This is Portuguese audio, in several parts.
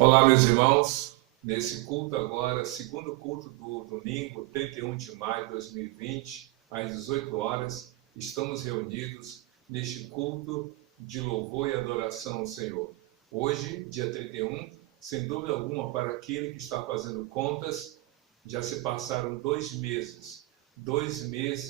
Olá, meus irmãos. Nesse culto agora, segundo culto do domingo, 31 de maio de 2020, às 18 horas, estamos reunidos neste culto de louvor e adoração ao Senhor. Hoje, dia 31, sem dúvida alguma, para aquele que está fazendo contas, já se passaram 2 meses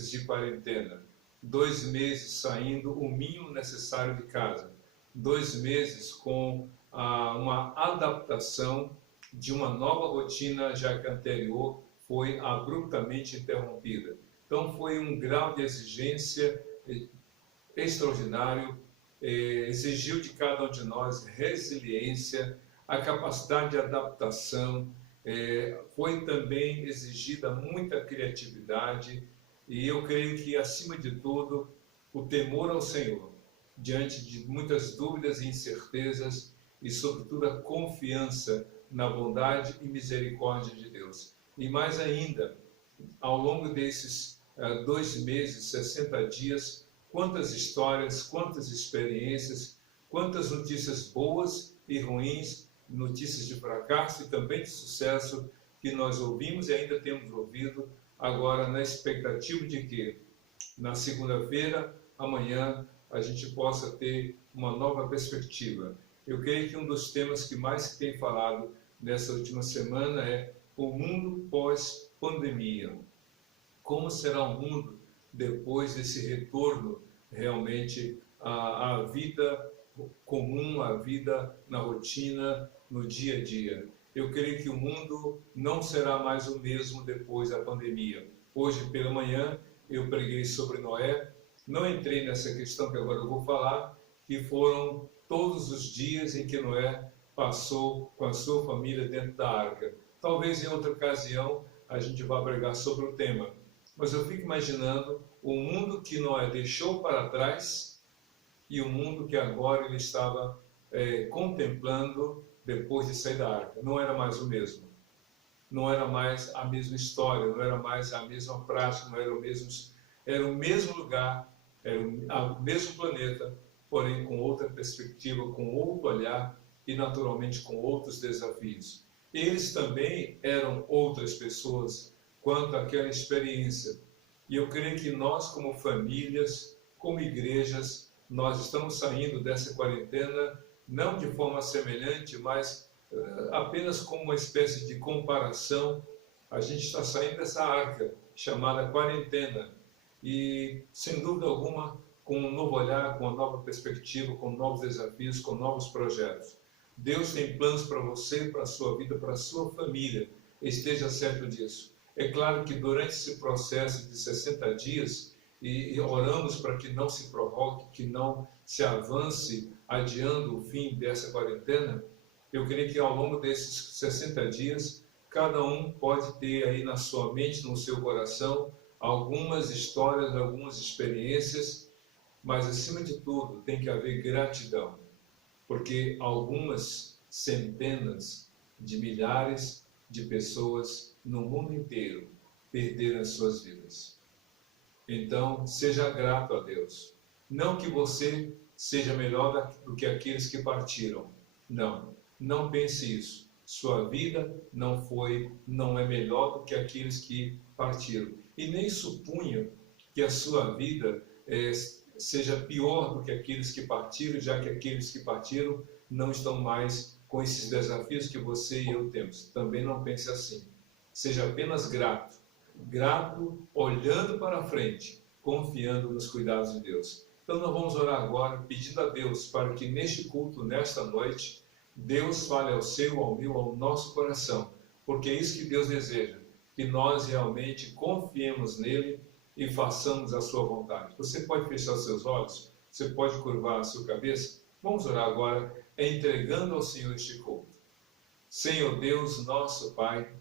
de quarentena, 2 meses saindo o mínimo necessário de casa, 2 meses com uma adaptação de uma nova rotina, já que a anterior foi abruptamente interrompida. Então foi um grau de exigência extraordinário, exigiu de cada um de nós resiliência, a capacidade de adaptação, foi também exigida muita criatividade, e eu creio que, acima de tudo, o temor ao Senhor, diante de muitas dúvidas e incertezas, e, sobretudo, a confiança na bondade e misericórdia de Deus. E mais ainda, ao longo desses 2 meses, 60 dias, quantas histórias, quantas experiências, quantas notícias boas e ruins, notícias de fracasso e também de sucesso que nós ouvimos e ainda temos ouvido, agora na expectativa de que, na segunda-feira, amanhã, a gente possa ter uma nova perspectiva. Eu creio que um dos temas que mais se tem falado nessa última semana é o mundo pós-pandemia. Como será o mundo depois desse retorno realmente à vida comum, à vida na rotina, no dia a dia? Eu creio que o mundo não será mais o mesmo depois da pandemia. Hoje pela manhã eu preguei sobre Noé, não entrei nessa questão que agora eu vou falar, que foram todos os dias em que Noé passou com a sua família dentro da arca. Talvez em outra ocasião a gente vá pregar sobre o tema. Mas eu fico imaginando o mundo que Noé deixou para trás e o mundo que agora ele estava contemplando depois de sair da arca. Não era mais o mesmo. Não era mais a mesma história, não era mais a mesma prática, não era o mesmo lugar, era o mesmo planeta, porém com outra perspectiva, com outro olhar e naturalmente com outros desafios. Eles também eram outras pessoas quanto àquela experiência. E eu creio que nós, como famílias, como igrejas, nós estamos saindo dessa quarentena não de forma semelhante, mas apenas como uma espécie de comparação. A gente está saindo dessa arca chamada quarentena e, sem dúvida alguma, com um novo olhar, com uma nova perspectiva, com novos desafios, com novos projetos. Deus tem planos para você, para a sua vida, para a sua família. Esteja certo disso. É claro que durante esse processo de 60 dias, e oramos para que não se prorrogue, que não se avance adiando o fim dessa quarentena, eu creio que ao longo desses 60 dias, cada um pode ter aí na sua mente, no seu coração, algumas histórias, algumas experiências, mas acima de tudo tem que haver gratidão, porque algumas centenas de milhares de pessoas no mundo inteiro perderam as suas vidas. Então, seja grato a Deus. Não que você seja melhor do que aqueles que partiram. Não pense isso. Sua vida não é melhor do que aqueles que partiram. E nem supunha que a sua vida seja pior do que aqueles que partiram, já que aqueles que partiram não estão mais com esses desafios que você e eu temos. Também não pense assim. Seja apenas grato. Grato, olhando para frente, confiando nos cuidados de Deus. Então nós vamos orar agora, pedindo a Deus para que neste culto, nesta noite, Deus fale ao seu, ao meu, ao nosso coração, porque é isso que Deus deseja, que nós realmente confiemos nele e façamos a sua vontade. Você pode fechar os seus olhos, você pode curvar a sua cabeça. Vamos orar agora, entregando ao Senhor este culto. Senhor Deus, nosso Pai,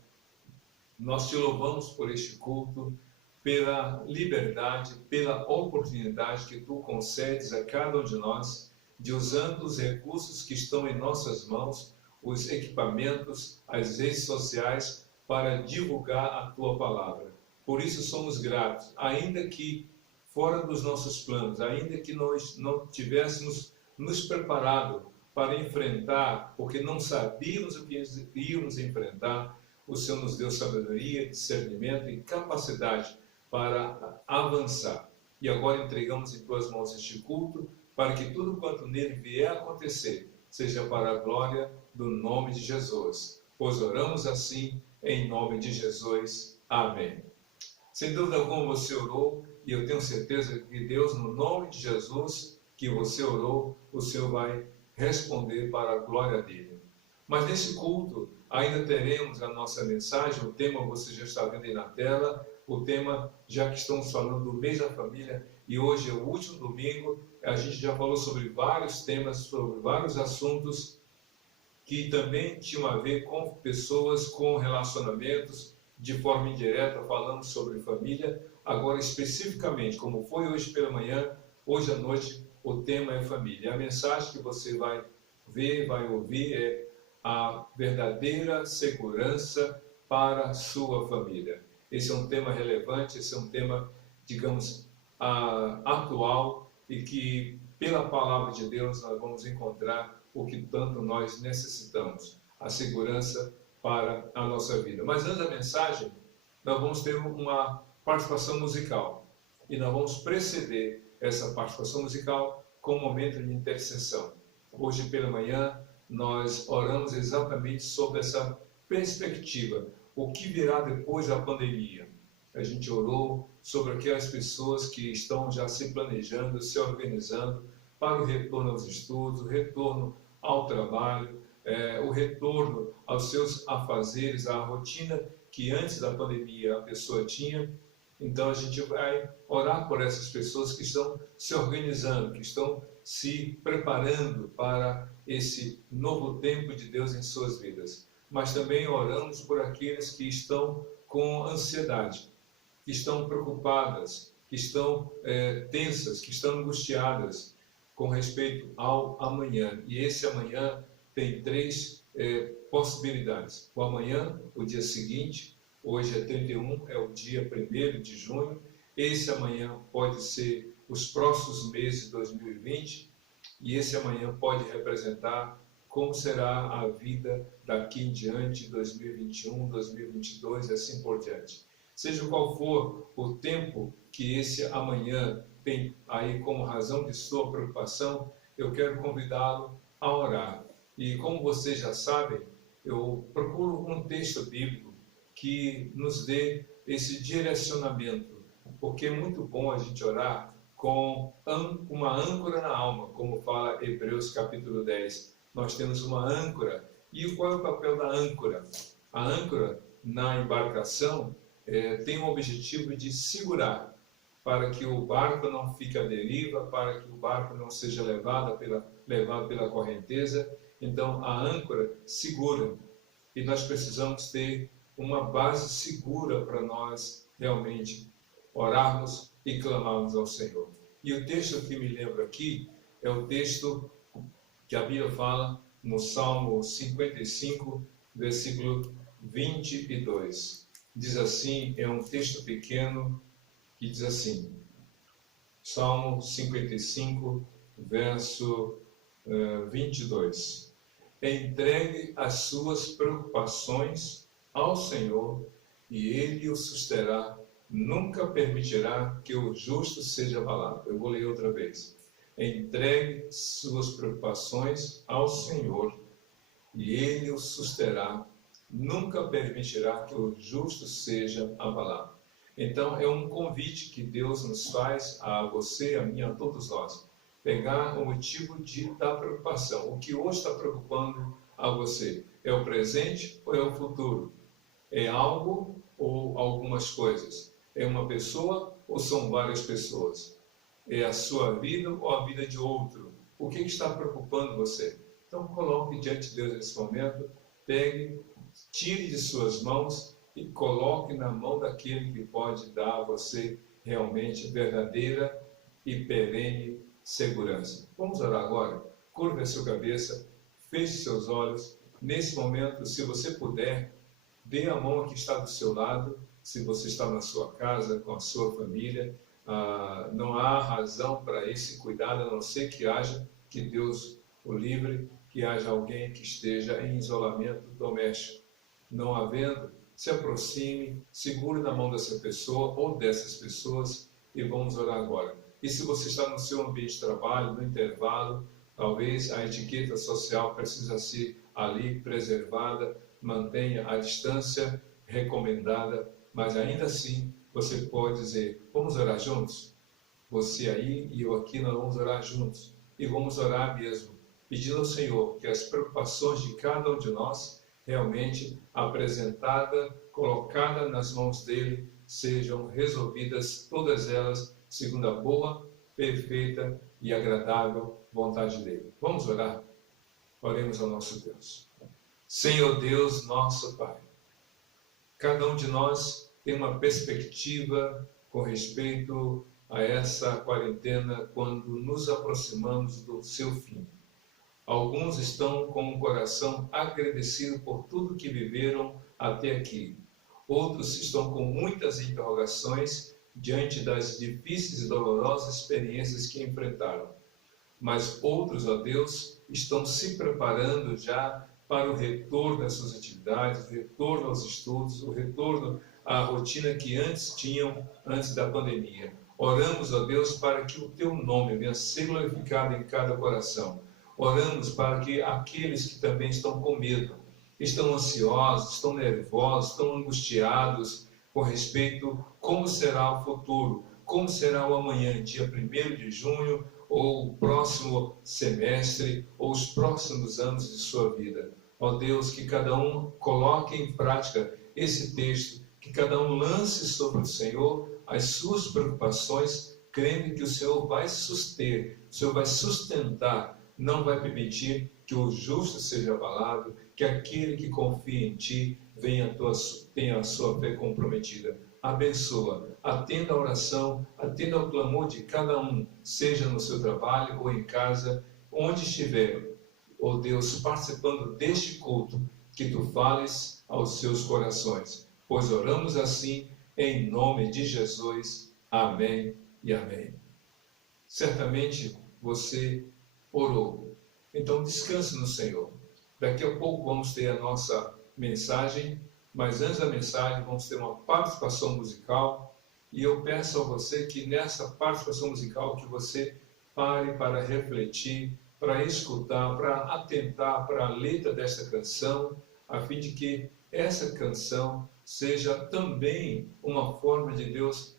nós te louvamos por este culto, pela liberdade, pela oportunidade que tu concedes a cada um de nós, de usando os recursos que estão em nossas mãos, os equipamentos, as redes sociais, para divulgar a tua palavra. Por isso somos gratos, ainda que fora dos nossos planos, ainda que nós não tivéssemos nos preparado para enfrentar, porque não sabíamos o que íamos enfrentar. O Senhor nos deu sabedoria, discernimento e capacidade para avançar. E agora entregamos em tuas mãos este culto, para que tudo quanto nele vier a acontecer, seja para a glória do nome de Jesus. Pois oramos assim, em nome de Jesus. Amém. Sem dúvida alguma você orou, e eu tenho certeza que Deus, no nome de Jesus, que você orou, o Senhor vai responder para a glória dele. Mas nesse culto, ainda teremos a nossa mensagem, o tema você já está vendo aí na tela, o tema, já que estamos falando do mês da família, e hoje é o último domingo, a gente já falou sobre vários temas, sobre vários assuntos que também tinham a ver com pessoas, com relacionamentos, de forma indireta, falando sobre família. Agora, especificamente, como foi hoje pela manhã, hoje à noite, o tema é família. A mensagem que você vai ver, vai ouvir é a verdadeira segurança para a sua família. Esse é um tema relevante, esse é um tema, digamos, atual e que, pela palavra de Deus, nós vamos encontrar o que tanto nós necessitamos, a segurança para a nossa vida. Mas antes da mensagem, nós vamos ter uma participação musical e nós vamos preceder essa participação musical com um momento de intercessão. Hoje pela manhã, nós oramos exatamente sobre essa perspectiva, o que virá depois da pandemia. A gente orou sobre aquelas pessoas que estão já se planejando, se organizando para o retorno aos estudos, o retorno ao trabalho, o retorno aos seus afazeres, à rotina que antes da pandemia a pessoa tinha. Então a gente vai orar por essas pessoas que estão se organizando, que estão se preparando para esse novo tempo de Deus em suas vidas. Mas também oramos por aqueles que estão com ansiedade, que estão preocupadas, que estão tensas, que estão angustiadas com respeito ao amanhã. E esse amanhã tem três possibilidades. O amanhã, o dia seguinte, hoje é 31, é o dia 1º de junho. Esse amanhã pode ser os próximos meses de 2020 e esse amanhã pode representar como será a vida daqui em diante, 2021, 2022 e assim por diante. Seja qual for o tempo que esse amanhã tem aí como razão de sua preocupação, eu quero convidá-lo a orar. E como vocês já sabem, eu procuro um texto bíblico que nos dê esse direcionamento, porque é muito bom a gente orar com uma âncora na alma, como fala Hebreus capítulo 10. Nós temos uma âncora. E qual é o papel da âncora? A âncora na embarcação tem o objetivo de segurar, para que o barco não fique à deriva, para que o barco não seja levado pela correnteza. Então, a âncora segura. E nós precisamos ter uma base segura para nós realmente orarmos e clamarmos ao Senhor. E o texto que me lembra aqui é o texto que a Bíblia fala no Salmo 55, versículo 22. Diz assim, é um texto pequeno, que diz assim, Salmo 55, verso 22. Entregue as suas preocupações ao Senhor e Ele o susterá, nunca permitirá que o justo seja abalado. Eu vou ler outra vez. Entregue suas preocupações ao Senhor e Ele o susterá, nunca permitirá que o justo seja abalado. Então é um convite que Deus nos faz a você, a mim, a todos nós. Pegar o motivo da preocupação. O que hoje está preocupando a você? É o presente ou é o futuro? É algo ou algumas coisas? É uma pessoa ou são várias pessoas? É a sua vida ou a vida de outro? O que está preocupando você? Então coloque diante de Deus nesse momento, pegue, tire de suas mãos e coloque na mão daquele que pode dar a você realmente verdadeira e perene segurança. Vamos orar agora? Curva a sua cabeça, feche seus olhos. Nesse momento, se você puder, dê a mão a que está do seu lado, se você está na sua casa, com a sua família. Não há razão para esse cuidado, a não ser que haja, que Deus o livre, que haja alguém que esteja em isolamento doméstico. Não havendo, se aproxime, segure na mão dessa pessoa ou dessas pessoas e vamos orar agora. E se você está no seu ambiente de trabalho, no intervalo, talvez a etiqueta social precisa ser ali preservada, mantenha a distância recomendada, mas ainda assim você pode dizer, vamos orar juntos? Você aí e eu aqui, nós vamos orar juntos. E vamos orar mesmo, pedindo ao Senhor que as preocupações de cada um de nós, realmente apresentada, colocada nas mãos dele, sejam resolvidas, todas elas, segundo a boa, perfeita e agradável vontade dele. Vamos orar? Oremos ao nosso Deus. Senhor Deus, nosso Pai, cada um de nós tem uma perspectiva com respeito a essa quarentena quando nos aproximamos do seu fim. Alguns estão com o coração agradecido por tudo que viveram até aqui. Outros estão com muitas interrogações diante das difíceis e dolorosas experiências que enfrentaram. Mas outros, ó Deus, estão se preparando já para o retorno das suas atividades, o retorno aos estudos, o retorno à rotina que antes tinham, antes da pandemia. Oramos, ó Deus, para que o teu nome venha ser glorificado em cada coração. Oramos para que aqueles que também estão com medo, estão ansiosos, estão nervosos, estão angustiados com respeito a como será o futuro, como será o amanhã, dia 1º de junho, ou o próximo semestre, ou os próximos anos de sua vida. Ó Deus, que cada um coloque em prática esse texto, que cada um lance sobre o Senhor as suas preocupações, crendo que o Senhor vai suster, o Senhor vai sustentar, não vai permitir que o justo seja abalado, que aquele que confia em Ti tenha a sua fé comprometida. Abençoa, atenda a oração, atenda ao clamor de cada um, seja no seu trabalho ou em casa, onde estiver, ó Deus, participando deste culto, que Tu fales aos seus corações. Pois oramos assim, em nome de Jesus. Amém e amém. Certamente você orou. Então descanse no Senhor. Daqui a pouco vamos ter a nossa mensagem, mas antes da mensagem vamos ter uma participação musical e eu peço a você que nessa participação musical que você pare para refletir, para escutar, para atentar para a letra desta canção, a fim de que essa canção seja também uma forma de Deus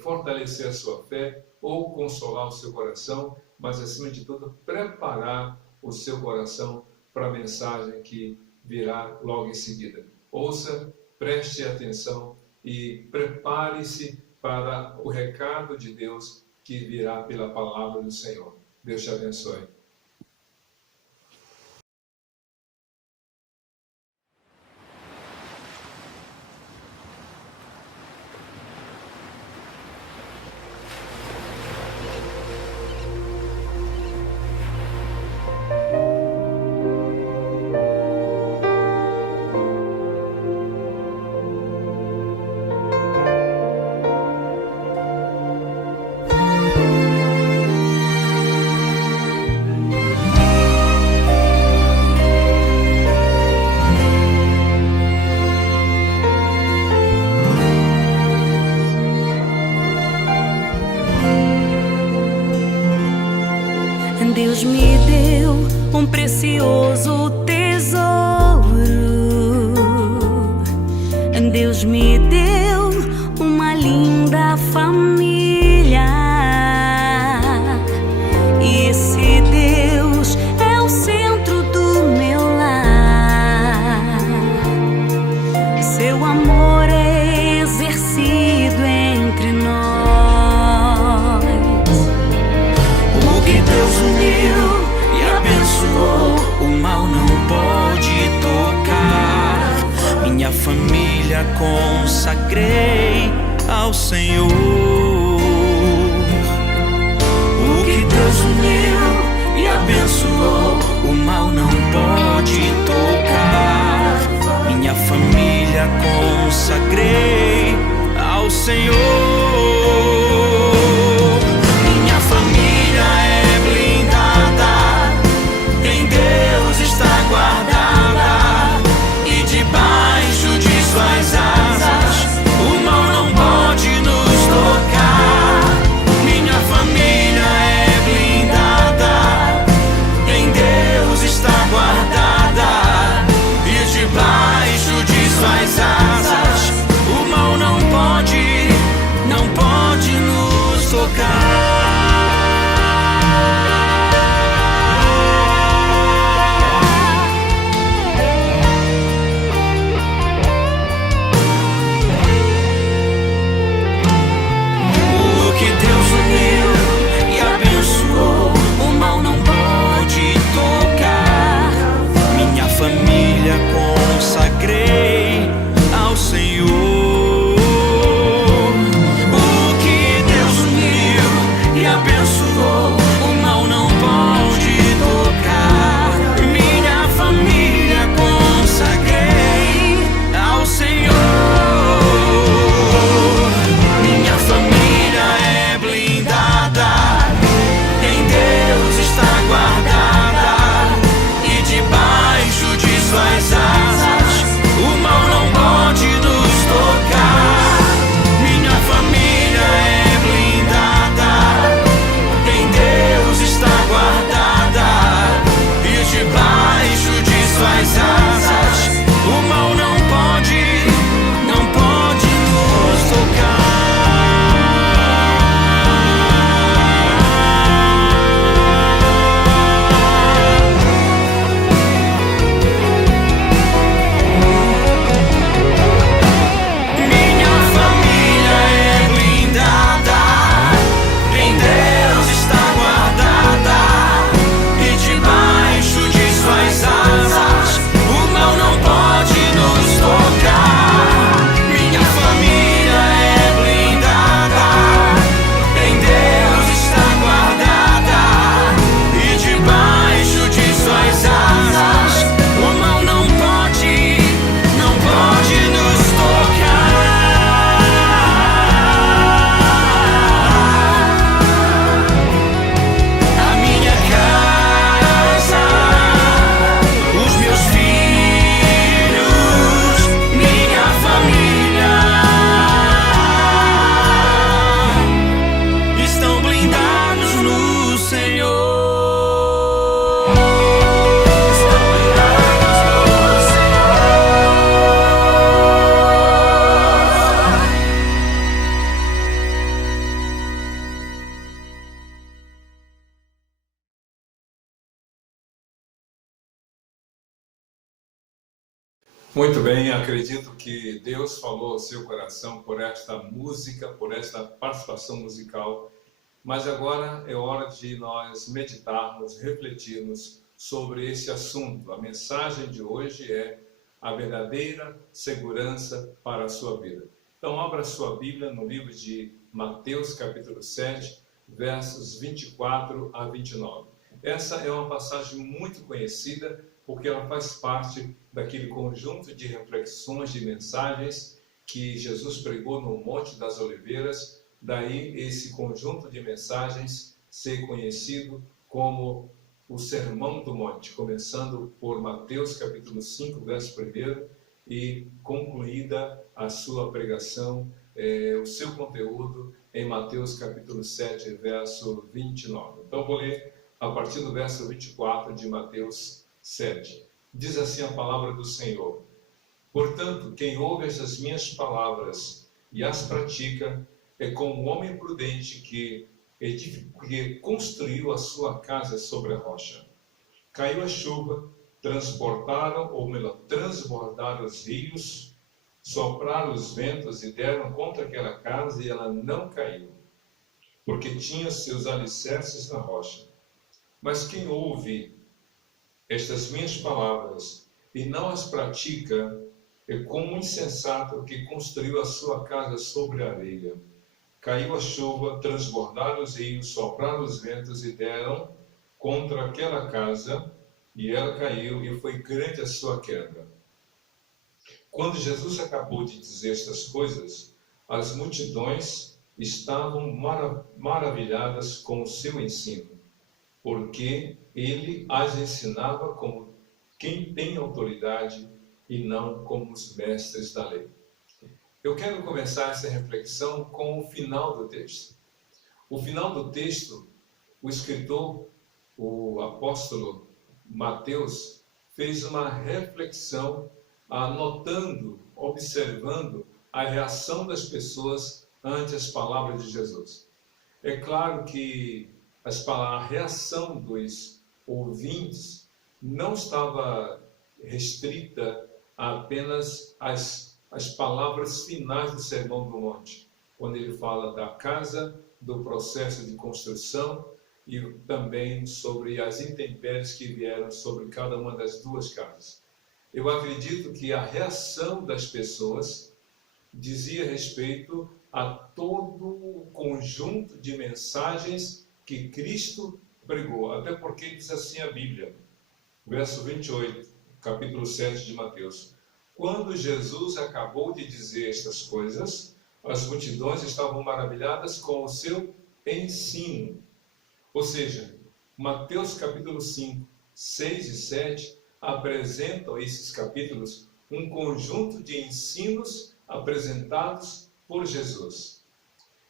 fortalecer a sua fé ou consolar o seu coração, mas acima de tudo preparar o seu coração para a mensagem que virá logo em seguida. Ouça, preste atenção e prepare-se para o recado de Deus que virá pela palavra do Senhor. Deus te abençoe. Deus me deu um precioso tesouro. Deus me deu uma linda família. E esse Deus é o centro do meu lar. Seu amor é exercido entre nós. O que Deus uniu e abençoou, o mal não pode tocar. Minha família consagrei ao Senhor. O que Deus uniu e abençoou, o mal não pode tocar. Minha família consagrei ao Senhor. Minha família é blindada, em Deus consagrei ao Senhor. O que Deus uniu e abençoou, o mal não pode tocar. Minha família consagrei ao Senhor. Minha família é blindada, em Deus está guardada, e debaixo de suas asas o mal não pode nos tocar. Minha família é blindada, em Deus está guardada, e debaixo de suas asas o mal não pode nos tocar. Minha família é blindada, em Deus está guardada, e debaixo de suas asas o mal não pode nos tocar. Minha família é blindada, em Deus está guardada, e debaixo de suas asas o mal não pode nos tocar. A minha casa, os meus filhos, minha família estão blindados no Senhor. Muito bem, acredito que Deus falou ao seu coração por esta música, por esta participação musical, mas agora é hora de nós meditarmos, refletirmos sobre esse assunto. A mensagem de hoje é a verdadeira segurança para a sua vida. Então, abra sua Bíblia no livro de Mateus, capítulo 7, versos 24 a 29. Essa é uma passagem muito conhecida, porque ela faz parte daquele conjunto de reflexões, de mensagens que Jesus pregou no Monte das Oliveiras. Daí esse conjunto de mensagens ser conhecido como o Sermão do Monte, começando por Mateus capítulo 5, verso 1, e concluída a sua pregação, o seu conteúdo em Mateus capítulo 7, verso 29. Então vou ler a partir do verso 24 de Mateus 7. Diz assim a palavra do Senhor: portanto, quem ouve essas minhas palavras e as pratica é como um homem prudente que construiu a sua casa sobre a rocha. Caiu a chuva, transbordaram os rios, sopraram os ventos e deram contra aquela casa, e ela não caiu, porque tinha seus alicerces na rocha. Mas quem ouve estas minhas palavras e não as pratica é como um insensato que construiu a sua casa sobre a areia. Caiu a chuva, transbordaram os rios, sopraram os ventos e deram contra aquela casa, e ela caiu, e foi grande a sua queda. Quando Jesus acabou de dizer estas coisas, as multidões estavam maravilhadas com o seu ensino, porque ele as ensinava como quem tem autoridade e não como os mestres da lei. Eu quero começar essa reflexão com o final do texto. O final do texto, o escritor, o apóstolo Mateus, fez uma reflexão, anotando, observando a reação das pessoas ante as palavras de Jesus. É claro que a reação dos ouvintes não estava restrita a apenas as palavras finais do Sermão do Monte, quando ele fala da casa, do processo de construção e também sobre as intempéries que vieram sobre cada uma das duas casas. Eu acredito que a reação das pessoas dizia respeito a todo o conjunto de mensagens que Cristo pregou. Até porque diz assim a Bíblia, verso 28, capítulo 7 de Mateus. Quando Jesus acabou de dizer estas coisas, as multidões estavam maravilhadas com o seu ensino. Ou seja, Mateus capítulo 5, 6 e 7 apresentam esses capítulos um conjunto de ensinos apresentados por Jesus.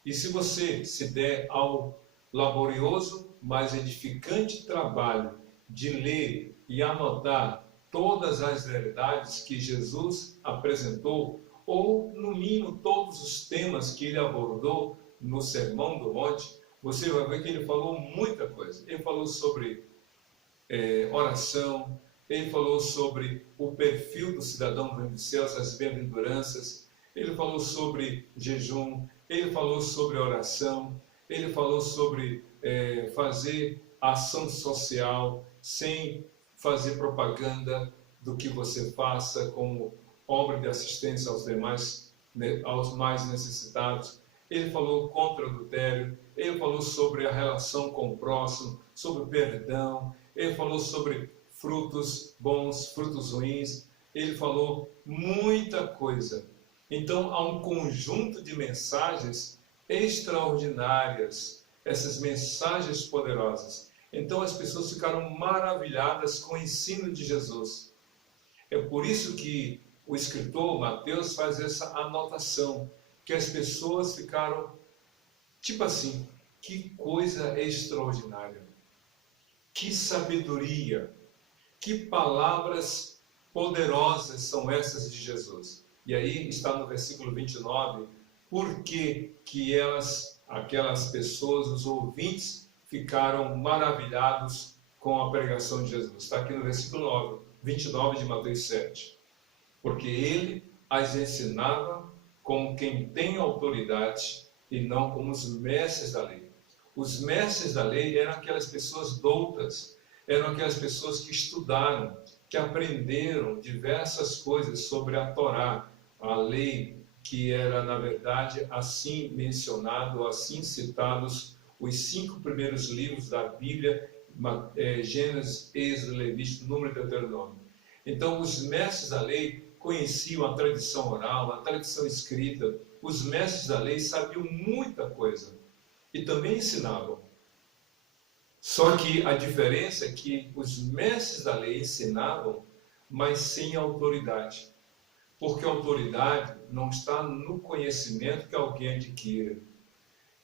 E se você se der ao laborioso, mas edificante trabalho de ler e anotar todas as verdades que Jesus apresentou, ou no mínimo todos os temas que ele abordou no Sermão do Monte, você vai ver que ele falou muita coisa. Ele falou sobre oração, ele falou sobre o perfil do cidadão do reino dos céus, as bem-aventuranças, ele falou sobre jejum, ele falou sobre oração, ele falou sobre fazer ação social sem fazer propaganda do que você faça como obra de assistência aos demais, aos mais necessitados. Ele falou contra o adultério, ele falou sobre a relação com o próximo, sobre o perdão, ele falou sobre frutos bons, frutos ruins, ele falou muita coisa. Então há um conjunto de mensagens extraordinárias, essas mensagens poderosas. Então as pessoas ficaram maravilhadas com o ensino de Jesus. É por isso que o escritor Mateus faz essa anotação, que as pessoas ficaram tipo assim, que coisa extraordinária, que sabedoria, que palavras poderosas são essas de Jesus. E aí está no versículo 29, por que aquelas pessoas, os ouvintes, ficaram maravilhados com a pregação de Jesus. Está aqui no versículo 29 de Mateus 7. Porque ele as ensinava como quem tem autoridade e não como os mestres da lei. Os mestres da lei eram aquelas pessoas doutas, eram aquelas pessoas que estudaram, que aprenderam diversas coisas sobre a Torá, a lei, que era, na verdade, assim mencionado, assim citados, os 5 primeiros livros da Bíblia, Gênesis, Êxodo, Levítico, Número e Deuteronômio. Então, os mestres da lei conheciam a tradição oral, a tradição escrita. Os mestres da lei sabiam muita coisa e também ensinavam. Só que a diferença é que os mestres da lei ensinavam, mas sem autoridade. Porque a autoridade não está no conhecimento que alguém adquira.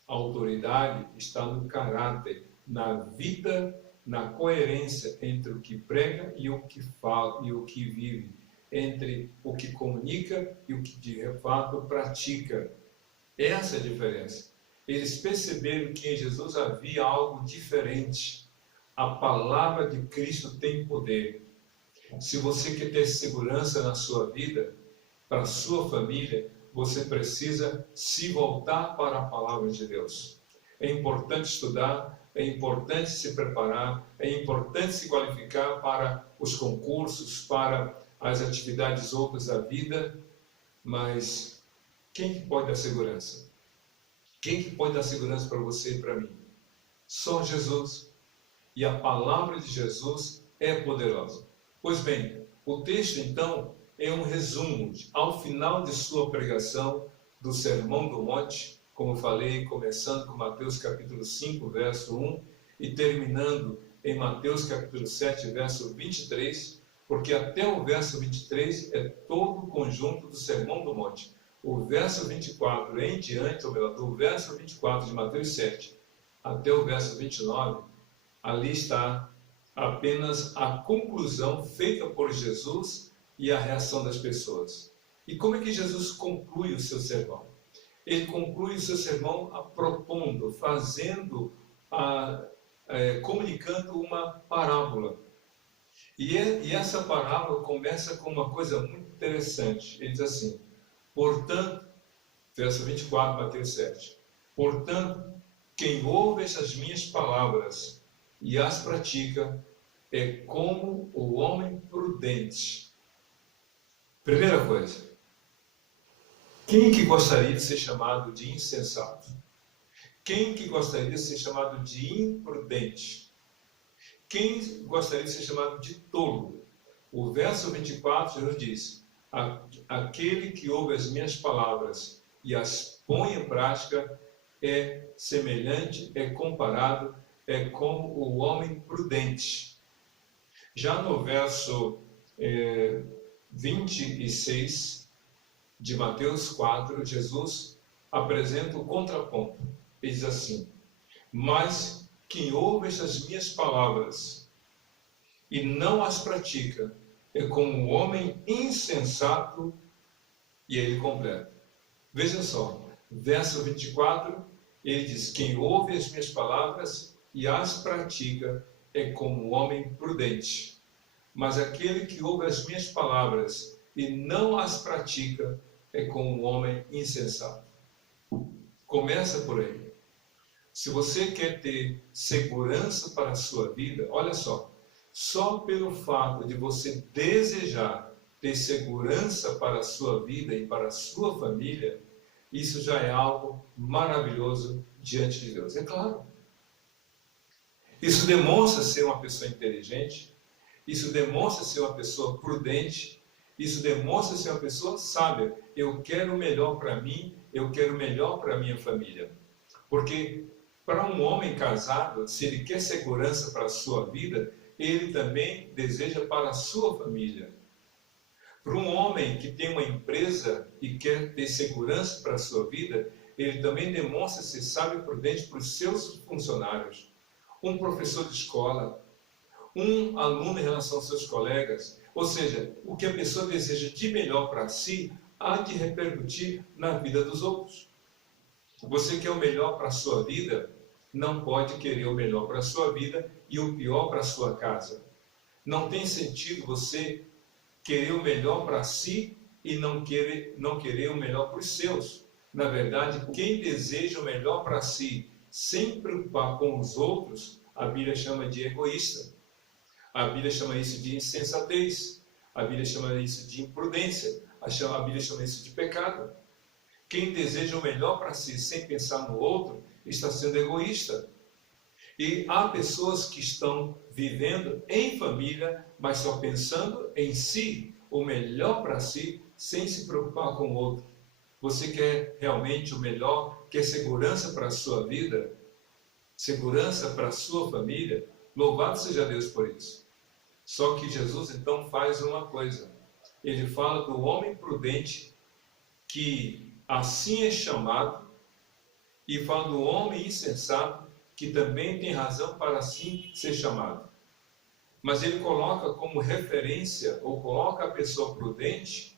A autoridade está no caráter, na vida, na coerência entre o que prega e o que fala e o que vive, entre o que comunica e o que de fato pratica. Essa é a diferença. Eles perceberam que em Jesus havia algo diferente. A palavra de Cristo tem poder. Se você quer ter segurança na sua vida, para a sua família, você precisa se voltar para a palavra de Deus. É importante estudar, é importante se preparar, é importante se qualificar para os concursos, para as atividades outras da vida, mas quem que pode dar segurança? Quem que pode dar segurança para você e para mim? Só Jesus. E a palavra de Jesus é poderosa. Pois bem, o texto então é um resumo, ao final de sua pregação do Sermão do Monte, como falei, começando com Mateus capítulo 5, verso 1, e terminando em Mateus capítulo 7, verso 23, porque até o verso 23 é todo o conjunto do Sermão do Monte. O verso 24 em diante, ou melhor, do verso 24 de Mateus 7 até o verso 29, ali está apenas a conclusão feita por Jesus e a reação das pessoas. E como é que Jesus conclui o seu sermão? Ele conclui o seu sermão propondo, fazendo, comunicando uma parábola. E essa parábola começa com uma coisa muito interessante. Ele diz assim, portanto, verso 24, Mateus 7, portanto, quem ouve essas minhas palavras e as pratica é como o homem prudente Primeira coisa, quem que gostaria de ser chamado de insensato? Quem que gostaria de ser chamado de imprudente? Quem gostaria de ser chamado de tolo? O verso 24, Jesus diz: aquele que ouve as minhas palavras e as põe em prática é semelhante, é comparado, é como o homem prudente. Já no verso 26 de Mateus 4, Jesus apresenta o contraponto. Ele diz assim: mas quem ouve estas minhas palavras e não as pratica é como um homem insensato. E ele completa. Veja só, verso 24, ele diz: quem ouve as minhas palavras e as pratica é como um homem prudente. Mas aquele que ouve as minhas palavras e não as pratica é como um homem insensato. Começa por aí. Se você quer ter segurança para a sua vida, olha só pelo fato de você desejar ter segurança para a sua vida e para a sua família, isso já é algo maravilhoso diante de Deus. É claro. Isso demonstra ser uma pessoa inteligente, isso demonstra ser uma pessoa prudente, isso demonstra ser uma pessoa sábia. Eu quero o melhor para mim, eu quero o melhor para a minha família. Porque para um homem casado, se ele quer segurança para a sua vida, ele também deseja para a sua família. Para um homem que tem uma empresa e quer ter segurança para a sua vida, ele também demonstra ser sábio e prudente para os seus funcionários. Um professor de escola, um aluno em relação aos seus colegas, ou seja, o que a pessoa deseja de melhor para si, há de repercutir na vida dos outros. Você quer o melhor para a sua vida, não pode querer o melhor para a sua vida e o pior para a sua casa. Não tem sentido você querer o melhor para si e não querer o melhor para os seus. Na verdade, quem deseja o melhor para si, sem preocupar com os outros, a Bíblia chama de egoísta. A Bíblia chama isso de insensatez. A Bíblia chama isso de imprudência. A Bíblia chama isso de pecado. Quem deseja o melhor para si sem pensar no outro, está sendo egoísta. E há pessoas que estão vivendo em família, mas só pensando em si, o melhor para si, sem se preocupar com o outro. Você quer realmente o melhor, quer segurança para a sua vida, segurança para a sua família? Louvado seja Deus por isso. Só que Jesus então faz uma coisa. Ele fala do homem prudente, que assim é chamado, e fala do homem insensato, que também tem razão para assim ser chamado. Mas ele coloca como referência, ou coloca a pessoa prudente,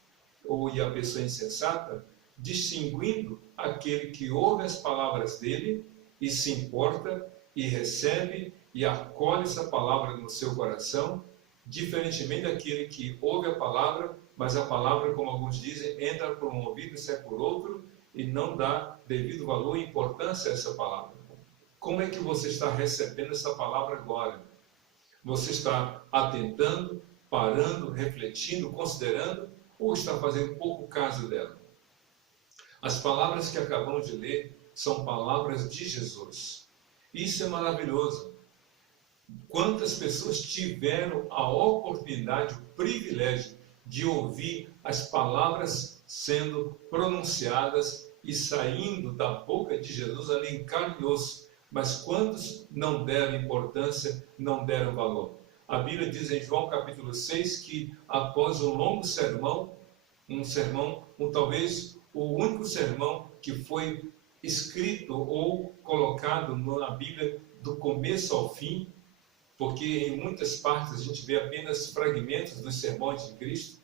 e a pessoa insensata, distinguindo aquele que ouve as palavras dele, e se importa, e recebe, e acolhe essa palavra no seu coração, diferentemente daquele que ouve a palavra, mas a palavra, como alguns dizem, entra por um ouvido e sai por outro, e não dá devido valor e importância a essa palavra. Como é que você está recebendo essa palavra agora? Você está atentando, parando, refletindo, considerando, ou está fazendo pouco caso dela? As palavras que acabamos de ler são palavras de Jesus. Isso é maravilhoso. Quantas pessoas tiveram a oportunidade, o privilégio de ouvir as palavras sendo pronunciadas e saindo da boca de Jesus ali em carne e osso, mas quantos não deram importância, não deram valor? A Bíblia diz em João capítulo 6 que após um longo sermão, talvez o único sermão que foi escrito ou colocado na Bíblia do começo ao fim, porque em muitas partes a gente vê apenas fragmentos dos sermões de Cristo.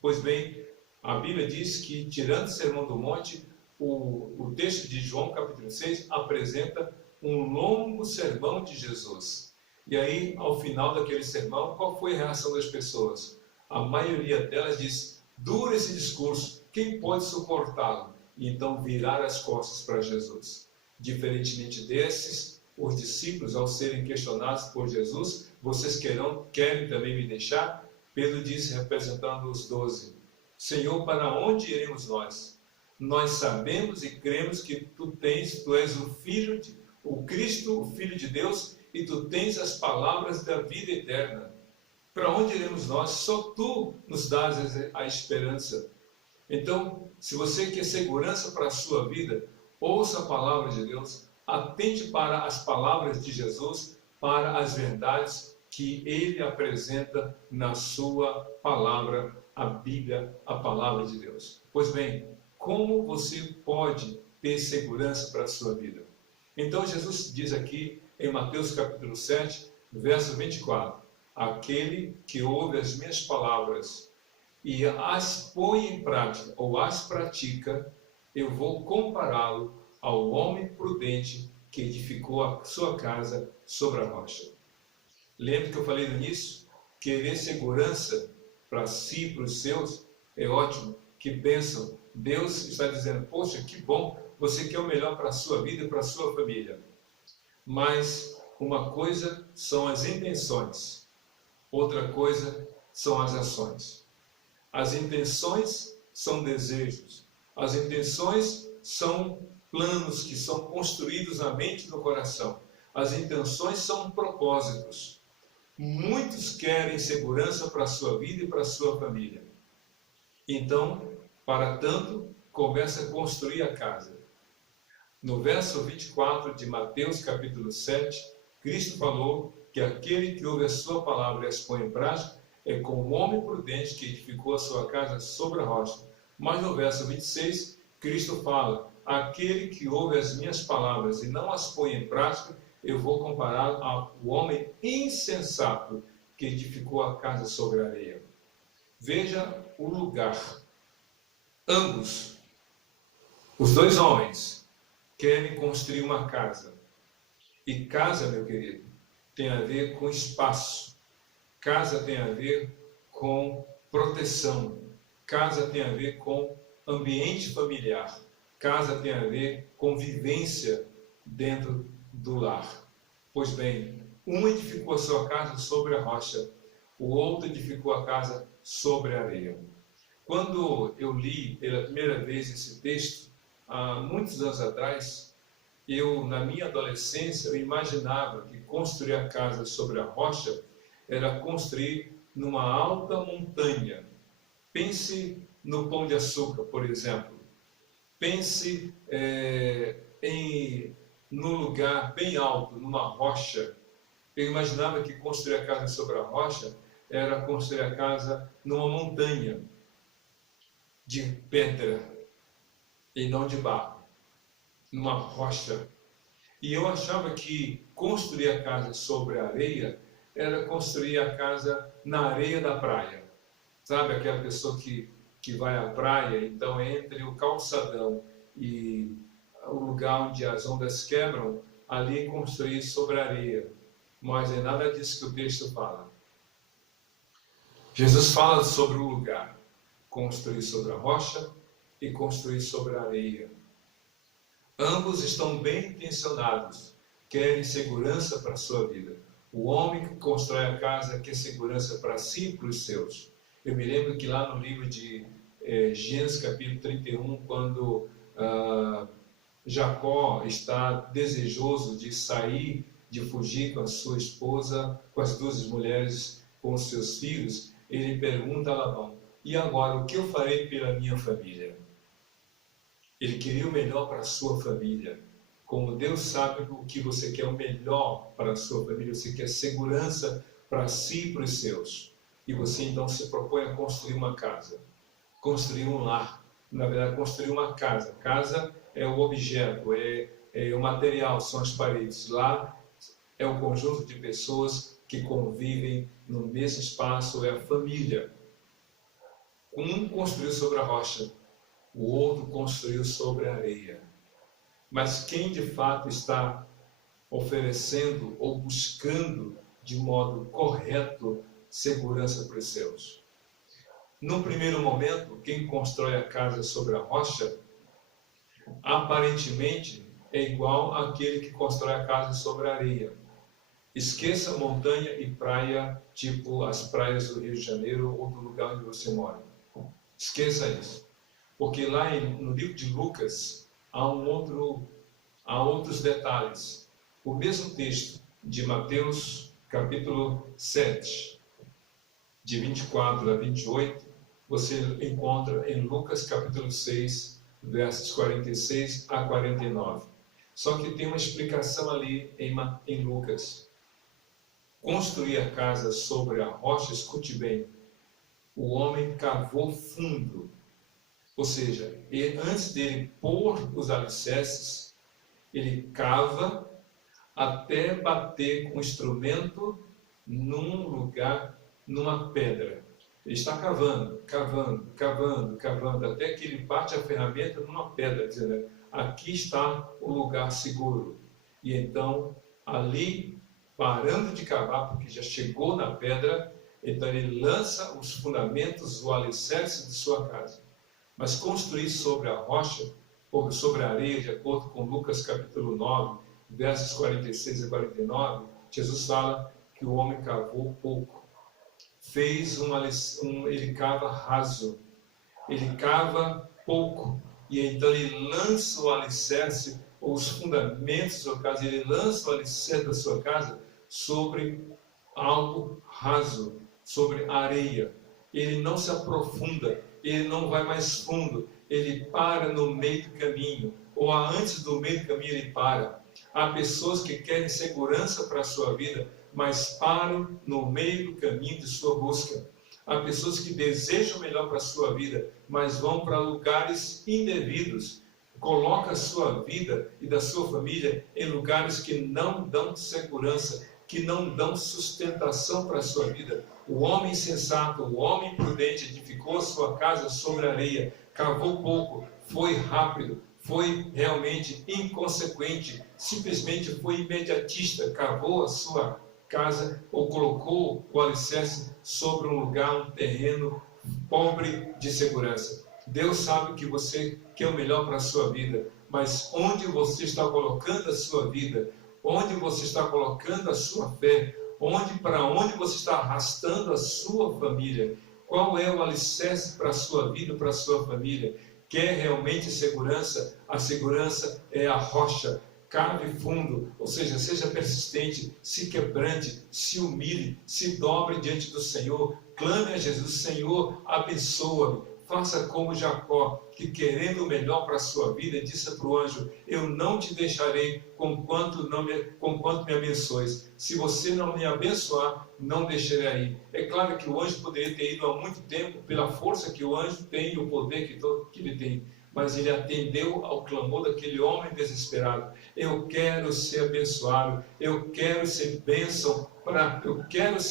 Pois bem, a Bíblia diz que, tirando o Sermão do Monte, o texto de João capítulo 6 apresenta um longo sermão de Jesus. E aí, ao final daquele sermão, qual foi a reação das pessoas? A maioria delas diz: duro esse discurso, quem pode suportá-lo? E então virar as costas para Jesus. Diferentemente desses, os discípulos, ao serem questionados por Jesus, vocês querem também me deixar? Pedro disse, representando os 12, Senhor, para onde iremos nós? Nós sabemos e cremos que tu és o Cristo, o Filho de Deus, e tu tens as palavras da vida eterna. Para onde iremos nós? Só tu nos dás a esperança. Então, se você quer segurança para a sua vida, ouça a palavra de Deus, atente para as palavras de Jesus, para as verdades que ele apresenta na sua palavra, a Bíblia, a palavra de Deus. Pois bem, como você pode ter segurança para a sua vida? Então Jesus diz aqui em Mateus capítulo 7, verso 24, aquele que ouve as minhas palavras e as põe em prática ou as pratica, eu vou compará-lo ao homem prudente que edificou a sua casa sobre a rocha. Lembra que eu falei no início? Querer segurança para si e para os seus é ótimo. Que bênção. Deus está dizendo, poxa, que bom, você quer o melhor para a sua vida e para a sua família. Mas uma coisa são as intenções, outra coisa são as ações. As intenções são desejos, as intenções são planos que são construídos na mente e no coração. As intenções são propósitos. Muitos querem segurança para a sua vida e para a sua família. Então, para tanto, começa a construir a casa. No verso 24 de Mateus capítulo 7, Cristo falou que aquele que ouve a sua palavra e as põe em prática é como um homem prudente que edificou a sua casa sobre a rocha. Mas no verso 26, Cristo fala, aquele que ouve as minhas palavras e não as põe em prática, eu vou comparar ao homem insensato que edificou a casa sobre a areia. Veja o lugar. Ambos, os dois homens, querem construir uma casa. E casa, meu querido, tem a ver com espaço. Casa tem a ver com proteção. Casa tem a ver com ambiente familiar. Casa tem a ver com vivência dentro do lar. Pois bem, um edificou a sua casa sobre a rocha, o outro edificou a casa sobre a areia. Quando eu li pela primeira vez esse texto, há muitos anos atrás, na minha adolescência, eu imaginava que construir a casa sobre a rocha era construir numa alta montanha. Pense no Pão de Açúcar, por exemplo. Pense num lugar bem alto, numa rocha. Eu imaginava que construir a casa sobre a rocha era construir a casa numa montanha de pedra e não de barro, numa rocha. E eu achava que construir a casa sobre a areia era construir a casa na areia da praia. Sabe aquela pessoa que vai à praia, então entre o calçadão e o lugar onde as ondas quebram, ali construir sobre a areia. Mas é nada disso que o texto fala. Jesus fala sobre o lugar. Construir sobre a rocha e construir sobre a areia. Ambos estão bem intencionados, querem segurança para a sua vida. O homem que constrói a casa quer segurança para si e para os seus. Eu me lembro que lá no livro de Gênesis capítulo 31, quando Jacó está desejoso de sair, de fugir com a sua esposa, com as duas mulheres, com os seus filhos, ele pergunta a Labão, e agora, o que eu farei pela minha família? Ele queria o melhor para a sua família. Como Deus sabe o que você quer o melhor para a sua família, você quer segurança para si e para os seus. E você então se propõe a construir uma casa, construir um lar. Na verdade, construir uma casa. Casa é o objeto, é o material, são as paredes. Lá é o conjunto de pessoas que convivem no mesmo espaço, é a família. Um construiu sobre a rocha, o outro construiu sobre a areia. Mas quem de fato está oferecendo ou buscando de modo correto segurança para os seus? No primeiro momento, quem constrói a casa sobre a rocha, aparentemente é igual àquele que constrói a casa sobre a areia. Esqueça montanha e praia, tipo as praias do Rio de Janeiro ou do lugar onde você mora. Esqueça isso. Porque lá no livro de Lucas há outros detalhes. O mesmo texto de Mateus, capítulo 7, de 24 a 28, você encontra em Lucas, capítulo 6, versos 46 a 49. Só que tem uma explicação ali em Lucas. Construir a casa sobre a rocha, escute bem, o homem cavou fundo. Ou seja, antes dele pôr os alicerces, ele cava até bater com o instrumento num lugar, numa pedra. Ele está cavando, até que ele bate a ferramenta numa pedra, dizendo, aqui está o lugar seguro. E então, ali, parando de cavar, porque já chegou na pedra, então ele lança os fundamentos, o alicerce de sua casa. Mas construir sobre a rocha, ou sobre a areia, de acordo com Lucas capítulo 9, versos 46 a 49, Jesus fala que o homem cavou pouco. Ele cava raso, ele cava pouco, e então ele lança o alicerce, ou os fundamentos da sua casa, ele lança o alicerce da sua casa sobre algo raso, sobre areia. Ele não se aprofunda, ele não vai mais fundo, ele para no meio do caminho, ou antes do meio do caminho ele para. Há pessoas que querem segurança para a sua vida, mas param no meio do caminho de sua busca. Há pessoas que desejam melhor para a sua vida, mas vão para lugares indevidos. Coloca a sua vida e da sua família em lugares que não dão segurança, que não dão sustentação para a sua vida. O homem sensato, o homem prudente edificou a sua casa sobre a areia, cavou pouco, foi rápido, foi realmente inconsequente, simplesmente foi imediatista, cavou a sua casa ou colocou o alicerce sobre um lugar, um terreno pobre de segurança. Deus sabe que você quer o melhor para a sua vida, mas onde você está colocando a sua vida, onde você está colocando a sua fé, para onde você está arrastando a sua família, qual é o alicerce para a sua vida, para a sua família? Quer realmente segurança? A segurança é a rocha. Cave fundo, ou seja, seja persistente, se quebrante, se humilhe, se dobre diante do Senhor, clame a Jesus, Senhor, abençoa-me. Faça como Jacó, que querendo o melhor para a sua vida, disse para o anjo, eu não te deixarei conquanto me abençoes. Se você não me abençoar, não deixarei aí. É claro que o anjo poderia ter ido há muito tempo, pela força que o anjo tem e o poder que ele tem. Mas ele atendeu ao clamor daquele homem desesperado. Eu quero ser abençoado, eu quero ser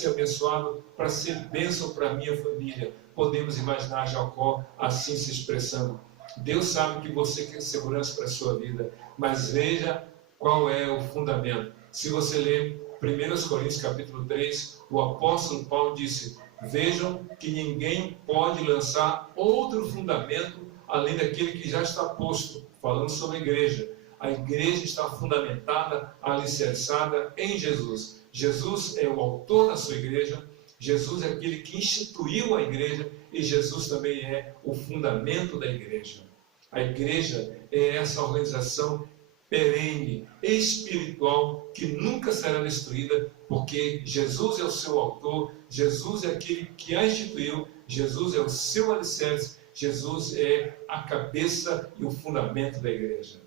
abençoado para ser bênção para a minha família. Podemos imaginar Jacó assim se expressando. Deus sabe que você quer segurança para a sua vida, mas veja qual é o fundamento. Se você ler 1 Coríntios capítulo 3, o apóstolo Paulo disse, vejam que ninguém pode lançar outro fundamento além daquele que já está posto, falando sobre a igreja. A igreja está fundamentada, alicerçada em Jesus. Jesus é o autor da sua igreja, Jesus é aquele que instituiu a igreja e Jesus também é o fundamento da igreja. A igreja é essa organização perene, espiritual, que nunca será destruída, porque Jesus é o seu autor, Jesus é aquele que a instituiu, Jesus é o seu alicerce, Jesus é a cabeça e o fundamento da igreja.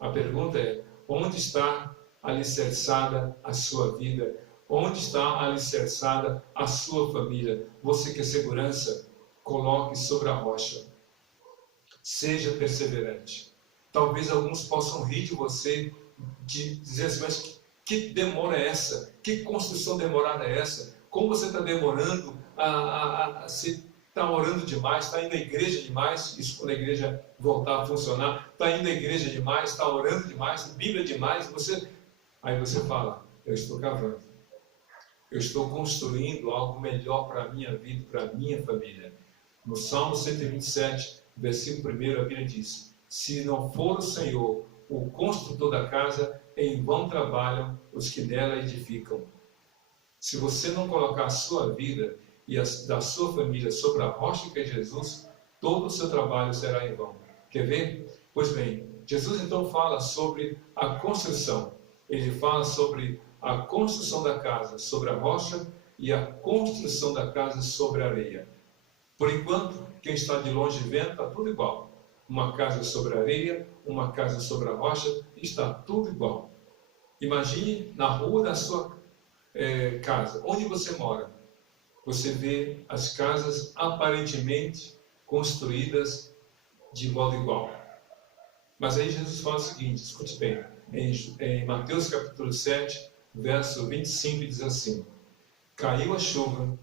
A pergunta é, onde está alicerçada a sua vida? Onde está alicerçada a sua família? Você quer segurança? Coloque sobre a rocha. Seja perseverante. Talvez alguns possam rir de você, de dizer assim, mas que demora é essa? Que construção demorada é essa? Como você está demorando você está orando demais, está indo à igreja demais, isso quando a igreja voltar a funcionar, está indo à igreja demais, está orando demais, Bíblia demais, aí você fala, eu estou cavando, eu estou construindo algo melhor para a minha vida, para a minha família. No Salmo 127, versículo 1, a Bíblia diz, se não for o Senhor, o construtor da casa, em vão trabalham os que nela edificam. Se você não colocar a sua vida e da sua família sobre a rocha que é Jesus, todo o seu trabalho será em vão. Quer ver? Pois bem, Jesus então fala sobre a construção. Ele fala sobre a construção da casa sobre a rocha e a construção da casa sobre a areia. Por enquanto, quem está de longe vendo, está tudo igual. Uma casa sobre a areia, uma casa sobre a rocha, está tudo igual. Imagine na rua da sua casa, onde você mora. Você vê as casas aparentemente construídas de modo igual. Mas aí Jesus fala o seguinte, escute bem, em Mateus capítulo 7, verso 25, diz assim: caiu a chuva,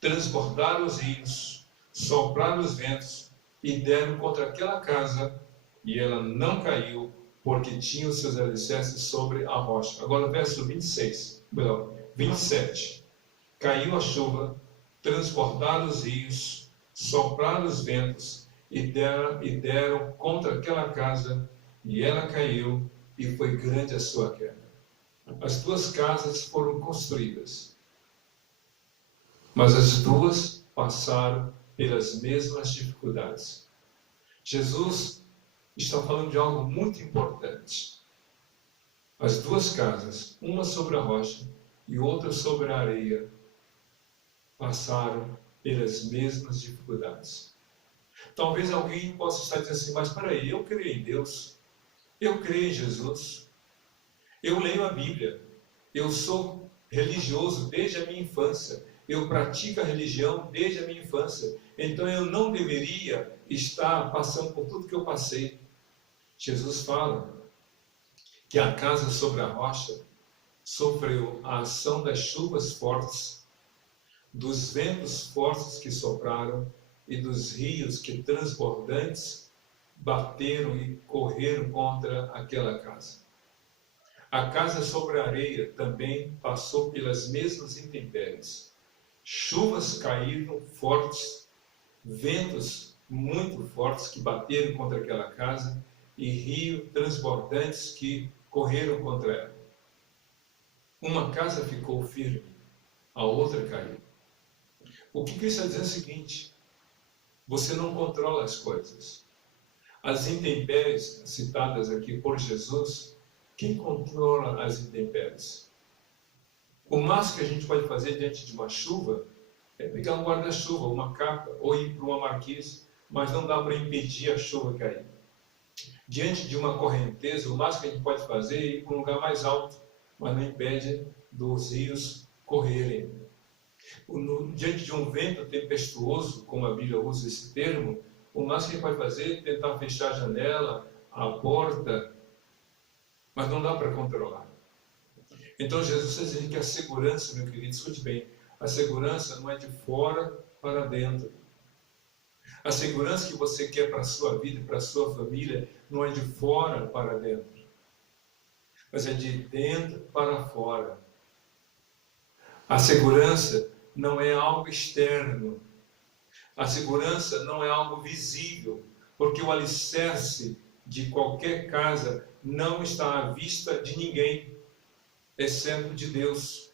transbordaram os rios, sopraram os ventos e deram contra aquela casa, e ela não caiu, porque tinha os seus alicerces sobre a rocha. Agora verso 27. Caiu a chuva, transbordaram os rios, sopraram os ventos e deram contra aquela casa, e ela caiu, e foi grande a sua queda. As duas casas foram construídas, mas as duas passaram pelas mesmas dificuldades. Jesus está falando de algo muito importante. As duas casas, uma sobre a rocha e outra sobre a areia, passaram pelas mesmas dificuldades. Talvez alguém possa estar dizendo assim, mas peraí, eu creio em Deus, eu creio em Jesus, eu leio a Bíblia, eu sou religioso desde a minha infância, eu pratico a religião desde a minha infância, então eu não deveria estar passando por tudo que eu passei. Jesus fala que a casa sobre a rocha sofreu a ação das chuvas fortes, dos ventos fortes que sopraram e dos rios que transbordantes bateram e correram contra aquela casa. A casa sobre a areia também passou pelas mesmas intempéries. Chuvas caíram fortes, ventos muito fortes que bateram contra aquela casa e rios transbordantes que correram contra ela. Uma casa ficou firme, a outra caiu. O que Cristo está dizendo é o seguinte: você não controla as coisas. As intempéries citadas aqui por Jesus, quem controla as intempéries? O máximo que a gente pode fazer diante de uma chuva é pegar um guarda-chuva, uma capa, ou ir para uma marquise, mas não dá para impedir a chuva cair. Diante de uma correnteza, o máximo que a gente pode fazer é ir para um lugar mais alto, mas não impede dos rios correrem. Diante de um vento tempestuoso, como a Bíblia usa esse termo, o máximo que a gente pode fazer é tentar fechar a janela, a porta, mas não dá para controlar. Então Jesus está dizendo que a segurança, meu querido, escute bem, a segurança não é de fora para dentro. A segurança que você quer para a sua vida e para a sua família não é de fora para dentro, mas é de dentro para fora. A segurança não é algo externo. A segurança não é algo visível, porque o alicerce de qualquer casa não está à vista de ninguém, exceto de Deus.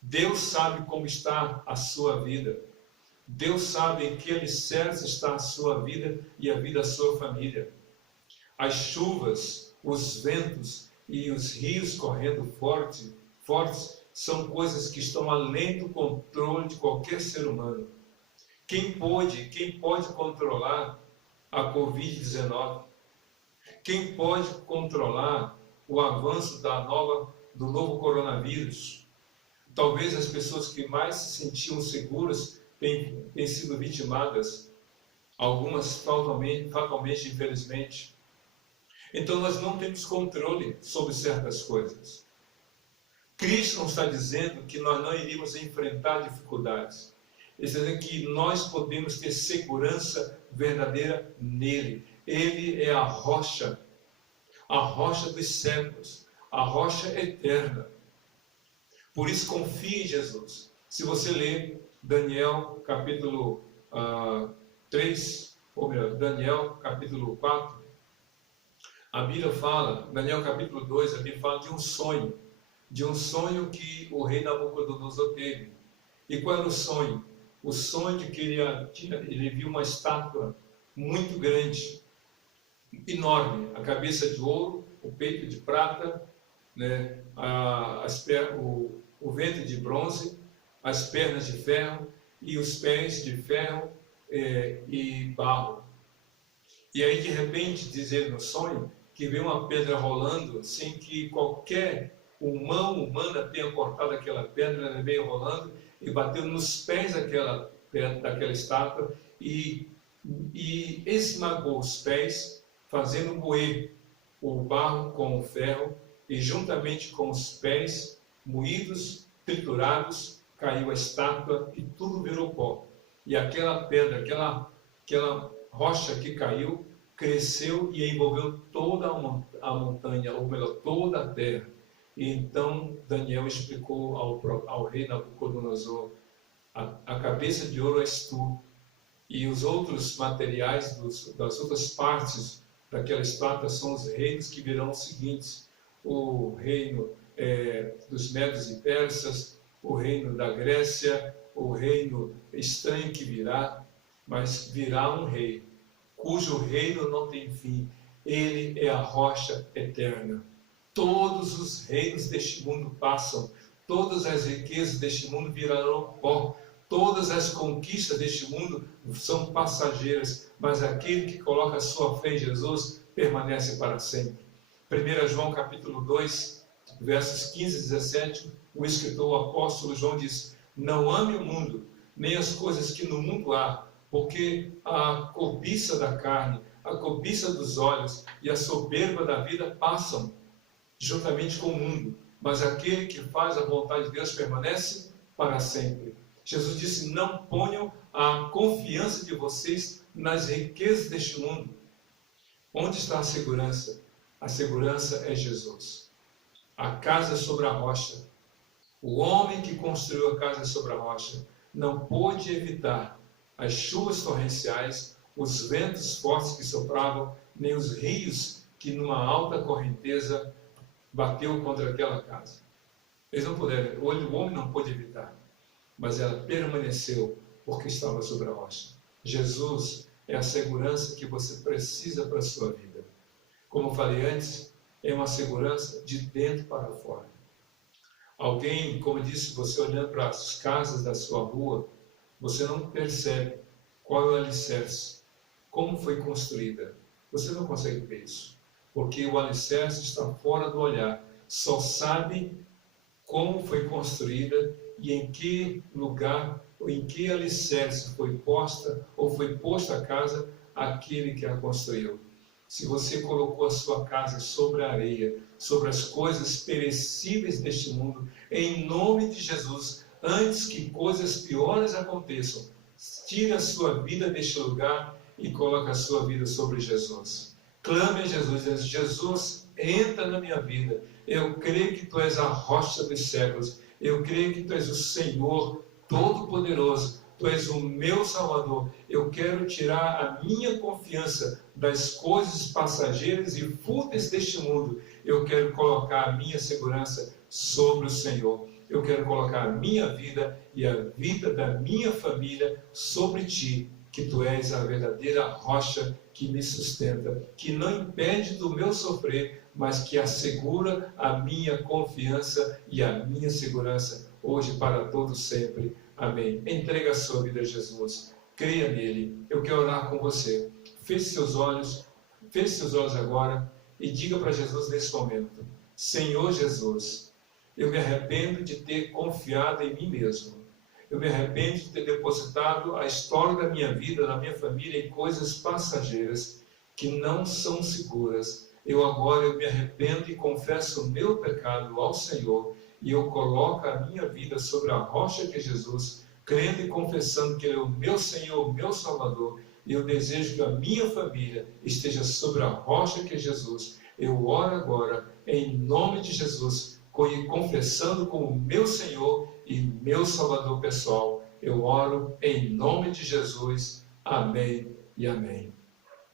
Deus sabe como está a sua vida. Deus sabe em que alicerce está a sua vida e a vida da sua família. As chuvas, os ventos e os rios correndo fortes são coisas que estão além do controle de qualquer ser humano. Quem pode controlar a Covid-19? Quem pode controlar o avanço do novo coronavírus? Talvez as pessoas que mais se sentiam seguras têm sido vitimadas, algumas fatalmente, infelizmente. Então nós não temos controle sobre certas coisas. Cristo não está dizendo que nós não iríamos enfrentar dificuldades. Ele está dizendo que nós podemos ter segurança verdadeira nele. Ele é a rocha dos séculos, a rocha eterna. Por isso confie em Jesus. Se você ler Daniel capítulo 3, ou melhor, Daniel capítulo 4, a Bíblia fala, Daniel capítulo 2, a Bíblia fala de um sonho que o rei Nabucodonosor teve. E qual era o sonho? o sonho de que ele viu uma estátua muito grande, enorme, a cabeça de ouro, o peito de prata, né, o ventre de bronze, as pernas de ferro e os pés de ferro e barro. E aí, de repente, diz ele no sonho, que veio uma pedra rolando, sem que qualquer mão humana tenha cortado aquela pedra, ela veio rolando e bateu nos pés daquela estátua e esmagou os pés, fazendo moer o barro com o ferro, e juntamente com os pés moídos, triturados, caiu a estátua e tudo virou pó. E aquela pedra, aquela rocha que caiu, cresceu e envolveu toda a montanha, ou melhor, toda a terra. E então Daniel explicou ao rei Nabucodonosor: a cabeça de ouro és tu, e os outros materiais das outras partes daquela estátua são os reinos que virão os seguintes: o reino dos Medos e Persas, o reino da Grécia, o reino estranho que virá, mas virá um rei, cujo reino não tem fim. Ele é a rocha eterna. Todos os reinos deste mundo passam, todas as riquezas deste mundo virarão pó, todas as conquistas deste mundo são passageiras, mas aquele que coloca a sua fé em Jesus permanece para sempre. 1 João capítulo 2, versos 15 e 17, o escritor, o apóstolo João diz: não ame o mundo, nem as coisas que no mundo há, porque a cobiça da carne, a cobiça dos olhos e a soberba da vida passam juntamente com o mundo, mas aquele que faz a vontade de Deus permanece para sempre. Jesus disse: não ponham a confiança de vocês nas riquezas deste mundo. Onde está a segurança? A segurança é Jesus. A casa sobre a rocha. O homem que construiu a casa sobre a rocha não pôde evitar as chuvas torrenciais, os ventos fortes que sopravam, nem os rios que numa alta correnteza bateu contra aquela casa. Eles não puderam, o homem não pôde evitar, mas ela permaneceu porque estava sobre a rocha. Jesus é a segurança que você precisa para a sua vida. Como eu falei antes, é uma segurança de dentro para fora. Alguém, como eu disse, você olhando para as casas da sua rua, você não percebe qual é o alicerce, como foi construída. Você não consegue ver isso, porque o alicerce está fora do olhar. Só sabe como foi construída e em que lugar ou em que alicerce foi posta ou foi posta a casa aquele que a construiu. Se você colocou a sua casa sobre a areia, sobre as coisas perecíveis deste mundo, em nome de Jesus, antes que coisas piores aconteçam, tire a sua vida deste lugar e coloque a sua vida sobre Jesus. Clame a Jesus, diz: Jesus, entra na minha vida. Eu creio que Tu és a rocha dos séculos. Eu creio que Tu és o Senhor Todo-Poderoso. Tu és o meu Salvador. Eu quero tirar a minha confiança das coisas passageiras e fúteis deste mundo. Eu quero colocar a minha segurança sobre o Senhor. Eu quero colocar a minha vida e a vida da minha família sobre Ti, que Tu és a verdadeira rocha que me sustenta, que não impede do meu sofrer, mas que assegura a minha confiança e a minha segurança hoje para todo sempre. Amém. Entrega a sua vida a Jesus. Creia nele. Eu quero orar com você. Feche seus olhos agora e diga para Jesus nesse momento: Senhor Jesus, eu me arrependo de ter confiado em mim mesmo. Eu me arrependo de ter depositado a história da minha vida, da minha família, em coisas passageiras que não são seguras. Eu me arrependo e confesso o meu pecado ao Senhor, e eu coloco a minha vida sobre a rocha que é Jesus, crendo e confessando que Ele é o meu Senhor, o meu Salvador, e eu desejo que a minha família esteja sobre a rocha que é Jesus. Eu oro agora, em nome de Jesus, confessando como meu Senhor e meu Salvador pessoal. Eu oro em nome de Jesus. Amém e amém.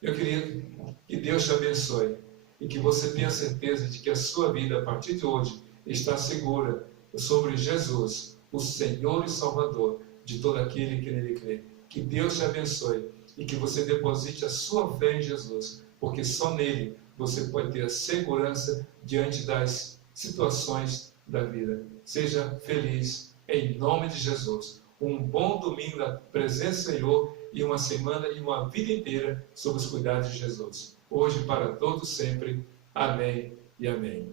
Eu queria que Deus te abençoe e que você tenha certeza de que a sua vida, a partir de hoje, está segura sobre Jesus, o Senhor e Salvador de todo aquele que nele crê. Que Deus te abençoe e que você deposite a sua fé em Jesus, porque só nele você pode ter a segurança diante das situações da vida. Seja feliz em nome de Jesus. Um bom domingo da presença do Senhor e uma semana e uma vida inteira sob os cuidados de Jesus. Hoje para todos sempre. Amém e amém.